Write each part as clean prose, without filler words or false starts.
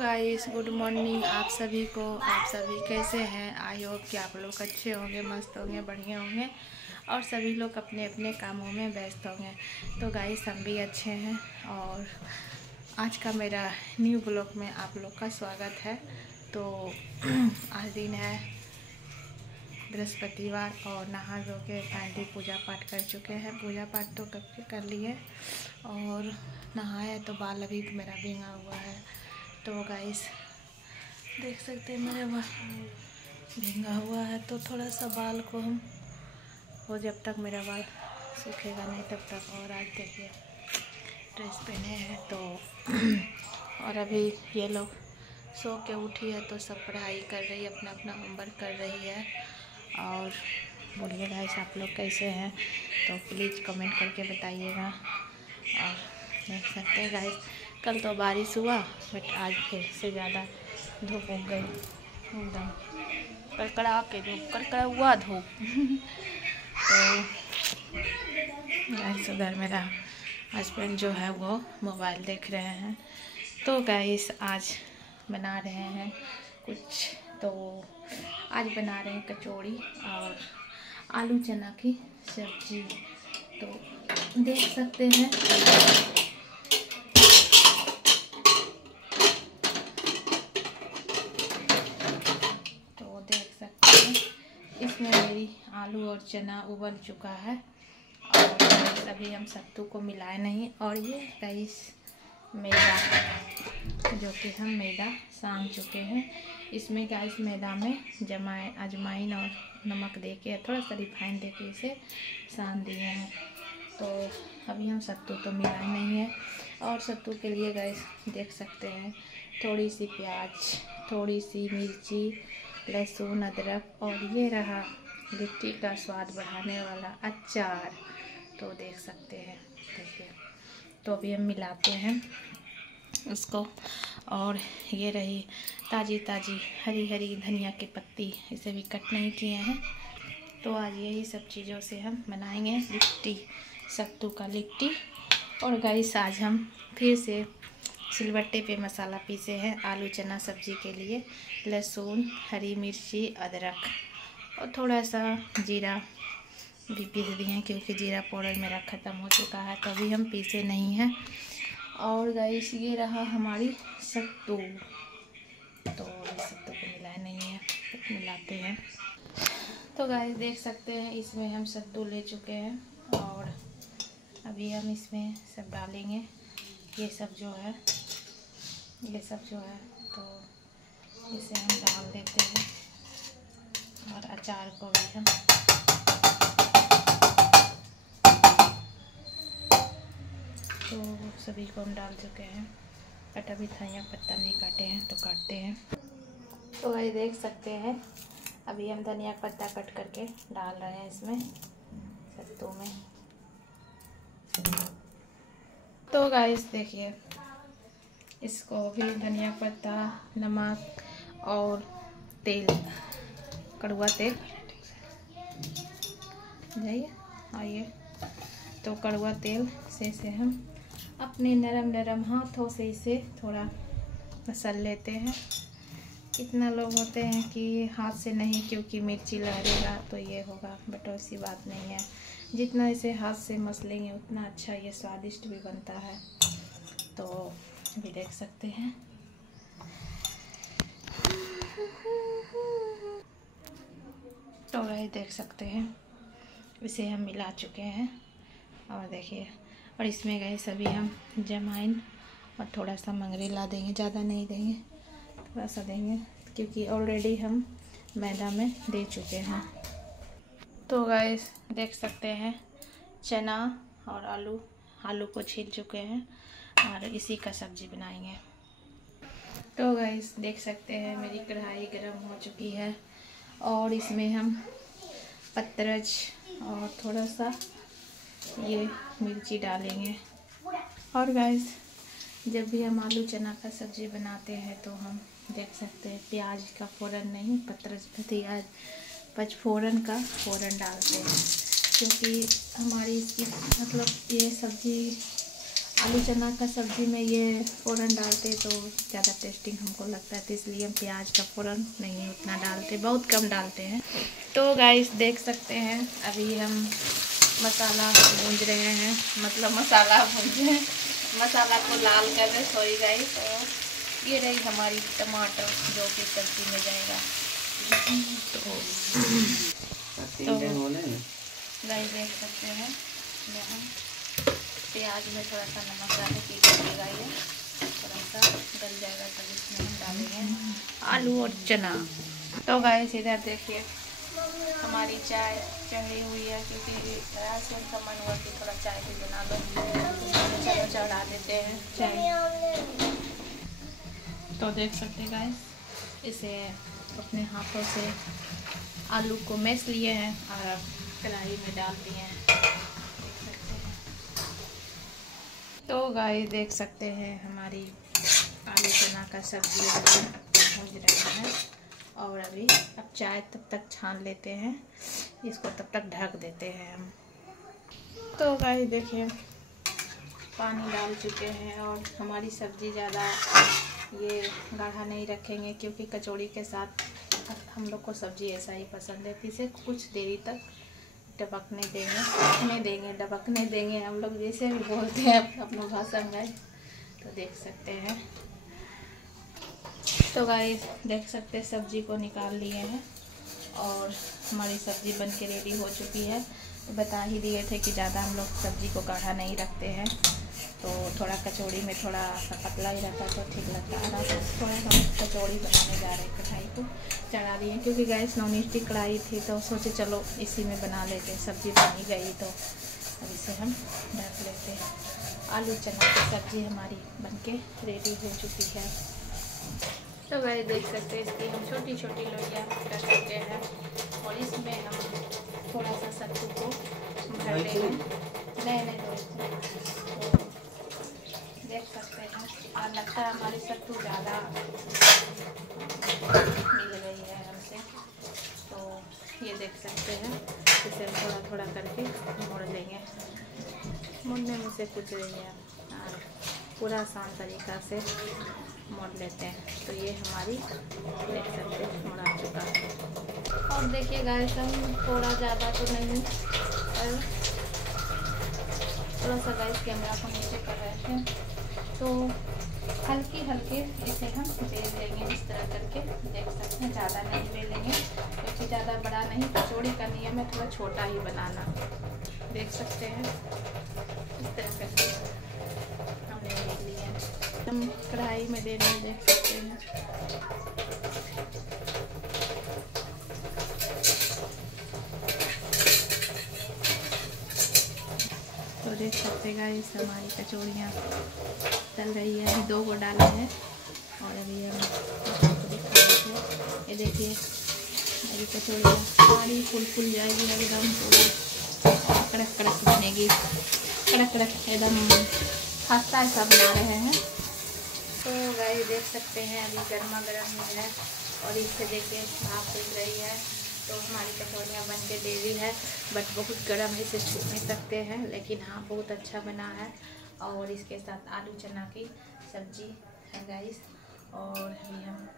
Guys, good morning आप सभी को। आप सभी कैसे हैं? आई होप कि आप लोग अच्छे होंगे, मस्त होंगे, बढ़िया होंगे और सभी लोग अपने अपने कामों में व्यस्त होंगे। तो गाइस, हम भी अच्छे हैं और आज का मेरा न्यू ब्लॉग में आप लोग का स्वागत है। तो आज दिन है बृहस्पतिवार और नहा धो के फाइनली पूजा पाठ कर चुके हैं। पूजा पाठ तो कब के कर लिए और नहाए तो बाल अभी मेरा भींगा हुआ है। तो गाइस देख सकते हैं मेरे बाल भींगा हुआ है, तो थोड़ा सा बाल को हम वो जब तक मेरा बाल सूखेगा नहीं तब तक। और आज देखिए ड्रेस पहने हैं तो और अभी ये लोग सो के उठी है तो सब पढ़ाई कर रही है, अपना अपना होमवर्क कर रही है। और बोलिए गाइस, आप लोग कैसे हैं तो प्लीज़ कमेंट करके बताइएगा। और देख सकते हैं गाइस, कल तो बारिश हुआ बट आज फिर से ज़्यादा धूप उग गई, एकदम कड़कड़ा के धूप, कड़कड़ा हुआ धूप। तो गाइस उधर मेरा हस्बैंड जो है वो मोबाइल देख रहे हैं। तो गाइस आज बना रहे हैं कुछ, तो आज बना रहे हैं कचौड़ी और आलू चना की सब्जी। तो देख सकते हैं इसमें मेरी आलू और चना उबल चुका है और अभी हम सत्तू को मिलाए नहीं। और ये गाइस मैदा जो कि हम मैदा सान चुके हैं, इसमें गाइस मैदा में अजवाइन और नमक देके थोड़ा सा रिफाइन देके इसे सान दिए हैं। तो अभी हम सत्तू तो मिलाए नहीं है। और सत्तू के लिए गाइस देख सकते हैं थोड़ी सी प्याज, थोड़ी सी मिर्ची, लहसुन, अदरक और ये रहा लिट्टी का स्वाद बढ़ाने वाला अचार। तो देख सकते हैं, देखिए। तो अभी हम मिलाते हैं उसको। और ये रही ताज़ी ताज़ी हरी हरी धनिया की पत्ती, इसे भी कट नहीं किए हैं। तो आज यही सब चीज़ों से हम बनाएंगे लिट्टी, सत्तू का लिट्टी। और गाइस आज हम फिर से सिलबट्टे पे मसाला पीसे हैं आलू चना सब्जी के लिए। लहसुन, हरी मिर्ची, अदरक और थोड़ा सा जीरा भी पीस दिए हैं क्योंकि जीरा पाउडर मेरा ख़त्म हो चुका है, तो अभी हम पीसे नहीं हैं। और गाइस ये रहा हमारी सत्तू, तो सत्तू को मिलाए नहीं है, तो मिलाते हैं। तो गाइस देख सकते हैं इसमें हम सत्तू ले चुके हैं और अभी हम इसमें सब डालेंगे। ये सब जो है तो इसे हम डाल देते हैं और अचार को भी हम तो सभी को हम डाल चुके हैं। बट अभी धनिया पत्ता नहीं काटे हैं तो काटते हैं। तो भाई देख सकते हैं अभी हम धनिया पत्ता कट करके डाल रहे हैं इसमें सत्तू में। तो गाइस देखिए, इसको भी धनिया पत्ता, नमक और तेल, कड़वा तेल जाइए आइए, तो कड़वा तेल से हम अपने नरम नरम हाथों से इसे थोड़ा मसल लेते हैं। कितना लोग होते हैं कि हाथ से नहीं क्योंकि मिर्ची लहरेगा तो ये होगा, बट ऐसी बात नहीं है। जितना इसे हाथ से मसलेंगे उतना अच्छा ये स्वादिष्ट भी बनता है। तो अभी देख सकते हैं तो वही देख सकते हैं इसे हम मिला चुके हैं। और देखिए, और इसमें गए सभी हम जमाइन और थोड़ा सा मंगरेला देंगे, ज़्यादा नहीं देंगे, थोड़ा सा देंगे क्योंकि ऑलरेडी हम मैदा में दे चुके हैं। तो गाइस देख सकते हैं चना और आलू को छील चुके हैं और इसी का सब्जी बनाएंगे। तो गाइस देख सकते हैं मेरी कढ़ाई गरम हो चुकी है और इसमें हम पतरज और थोड़ा सा ये मिर्ची डालेंगे। और गाइस जब भी हम आलू चना का सब्जी बनाते हैं तो हम देख सकते हैं प्याज का फ़ौरन नहीं, प्याज पचफोरन का फ़ौरन डालते हैं क्योंकि हमारी इसकी मतलब ये सब्ज़ी आलू चना का सब्ज़ी में ये फ़ौरन डालते तो ज़्यादा टेस्टिंग हमको लगता है, तो इसलिए हम प्याज का फ़ौरन नहीं उतना डालते, बहुत कम डालते हैं। तो गाइस देख सकते हैं अभी हम मसाला भूंज रहे हैं, मतलब मसाला भूंजे, मसाला को लाल कर रहे। Sorry guys. और ये रही हमारी टमाटर जो कि सब्ज़ी में जाएगा। तो गाइस देख सकते हैं यहाँ प्याज में थोड़ा सा नमक डालने की लगाइए, थोड़ा सा गल जाएगा तब इसमें हम डालेंगे आलू और चना। तो गाइस इधर देखिए हमारी चाय चढ़ी हुई है, क्योंकि रात से उनका मन हुआ कि थोड़ा चाय भी बना लो, चलो चढ़ा देते हैं चाय। तो देख सकते हैं गाइस, इसे अपने हाथों से आलू को मैश लिए हैं और कढ़ाई में डाल दिए हैं, देख सकते हैं। तो गाइस देख सकते हैं हमारी आलू चना का सब्जी भूंज रहे हैं, और अभी अब चाय तब तक छान लेते हैं, इसको तब तक ढक देते हैं हम। तो गाइस देखिए पानी डाल चुके हैं, और हमारी सब्ज़ी ज़्यादा ये गाढ़ा नहीं रखेंगे, क्योंकि कचौड़ी के साथ हम लोग को सब्ज़ी ऐसा ही पसंद है। इसे कुछ देरी तक डबकने देंगे हम लोग जैसे भी बोलते हैं अपना भाषा में, तो देख सकते हैं। तो गाइस देख सकते हैं सब्ज़ी को निकाल लिए हैं, और हमारी सब्ज़ी बन के रेडी हो चुकी है। तो बता ही दिए थे कि ज़्यादा हम लोग सब्ज़ी को गाढ़ा नहीं रखते हैं, तो थोड़ा कचौड़ी में थोड़ा सा पतला ही रहता तो ठीक लगता है। थोड़ा हम कचौड़ी बनाने जा रहे हैं, कढ़ाई को चढ़ा दिए, क्योंकि गैस नॉन स्टिक कढ़ाई थी, तो सोचे चलो इसी में बना लेते, सब्ज़ी बनी गई तो अब इसे हम ढक लेते हैं। आलू चना की सब्ज़ी हमारी बनके रेडी हो चुकी है। तो वह देख सकते हैं इसकी हम छोटी छोटी लोइयाँ कर चुके हैं, और इसमें हम थोड़ा सा सत्तू को भर लेंगे। नहीं तो देख सकते हैं, और लगता है हमारी सत्तू ज़्यादा मिल गई है हमसे, तो ये देख सकते हैं इसे थोड़ा थोड़ा करके मोड़ लेंगे। मोड़ने में से कुछ नहीं है, और पूरा आसान तरीक़ा से मोड़ लेते हैं। तो ये हमारी देख सकते हैं मोड़ा चुका है। और देखिए गाइस हम थोड़ा ज़्यादा तो नहीं, और थोड़ा सा गाइस कैमरा को नीचे कर रहे थे, तो हल्के इसे हम बेल लेंगे इस तरह करके, देख सकते हैं। ज़्यादा नहीं बेलेंगे क्योंकि ज़्यादा बड़ा नहीं कचौड़ी करनी है, मैं थोड़ा छोटा ही बनाना, देख सकते हैं इस तरह करके हमने बेल लिया। हम कढ़ाई में दे रहे हैं, देख सकते हैं। तो देख सकते गाइस हमारी कचौड़ियाँ तल रही है, अभी 2 को डाले हैं, और अभी हम आपको दिखा रहे थे। ये देखिए अभी कचौड़ियाँ सारी फुल जाएगी एकदम, पूरा कड़क कड़क बनेगी, कड़क एकदम खास्ता ऐसा बना रहे हैं। तो गाइस देख सकते हैं अभी गर्मा गर्म ही है, और इससे देखिए भाप उठ रही है। तो हमारी कचौड़ियाँ बन के रेडी है, बट बहुत गर्म है, इसे छू नहीं सकते हैं, लेकिन हाँ बहुत अच्छा बना है। और इसके साथ आलू चना की सब्जी है गाइस, और अभी हम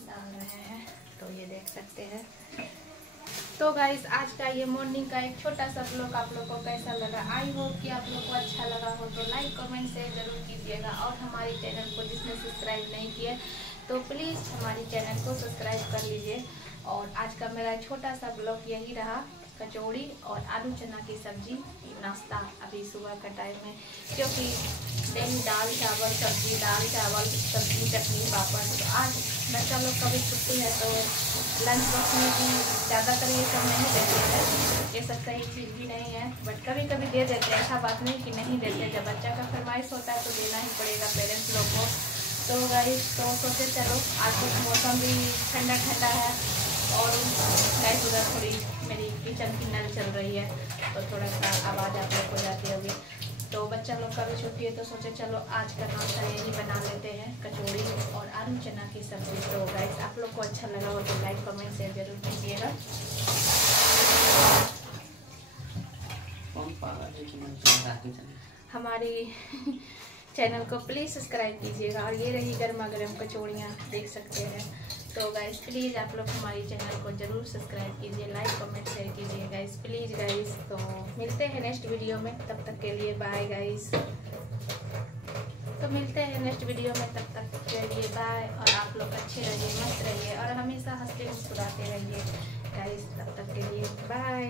डाल रहे हैं, तो ये देख सकते हैं। तो गाइस आज का ये मॉर्निंग का एक छोटा सा ब्लॉग आप लोग को कैसा लगा, आई होप कि आप लोग को अच्छा लगा हो, तो लाइक कमेंट शेयर जरूर कीजिएगा। और हमारी चैनल को जिसने सब्सक्राइब नहीं किया तो प्लीज़ हमारी चैनल को सब्सक्राइब कर लीजिए। और आज का मेरा छोटा सा ब्लॉग यही रहा, कचौड़ी और आलू चना की सब्जी नाश्ता अभी सुबह का टाइम में, क्योंकि डेली दाल चावल सब्जी, दाल चावल सब्जी चटनी पापड़। तो आज बच्चा लोग का भी छुट्टी है, तो लंच बॉक्स में भी ज़्यादातर ये सब नहीं देते हैं, ये सब सही चीज़ भी नहीं है, बट कभी कभी दे देते हैं, ऐसा बात नहीं कि नहीं देते। जब बच्चा का फरमाइश होता है तो देना ही पड़ेगा पेरेंट्स लोग को। तो गाइस तो सोचे चलो आज कुछ मौसम भी ठंडा ठंडा है, और गाइस उधर थोड़ी मेरी किचन की नल चल रही है, तो थोड़ा सा आवाज़ आप लोग हो जाती होगी। तो बच्चा लोग का भी छुट्टी है, तो सोचे चलो आज का नाश्ता यही बना लेते हैं, कचौड़ी और आलू चना की सब्जी। तो गाइस आप लोग को अच्छा लगा हो तो लाइक कमेंट शेयर जरूर कीजिएगा। हमारी चैनल को प्लीज़ सब्सक्राइब कीजिएगा। और ये रही गर्मा गर्म कचौड़ियाँ, देख सकते हैं। तो गाइस प्लीज़ आप लोग हमारी चैनल को ज़रूर सब्सक्राइब कीजिए, लाइक कमेंट शेयर कीजिए गाइस, प्लीज़ गाइस। तो मिलते हैं नेक्स्ट वीडियो में, तब तक के लिए बाय गाइस। तो मिलते हैं नेक्स्ट वीडियो में, तब तक के लिए बाय। और आप लोग अच्छे रहिए, मस्त रहिए और हमेशा हंसते मुस्कुराते रहिए गाइस। तब तक के लिए बाय।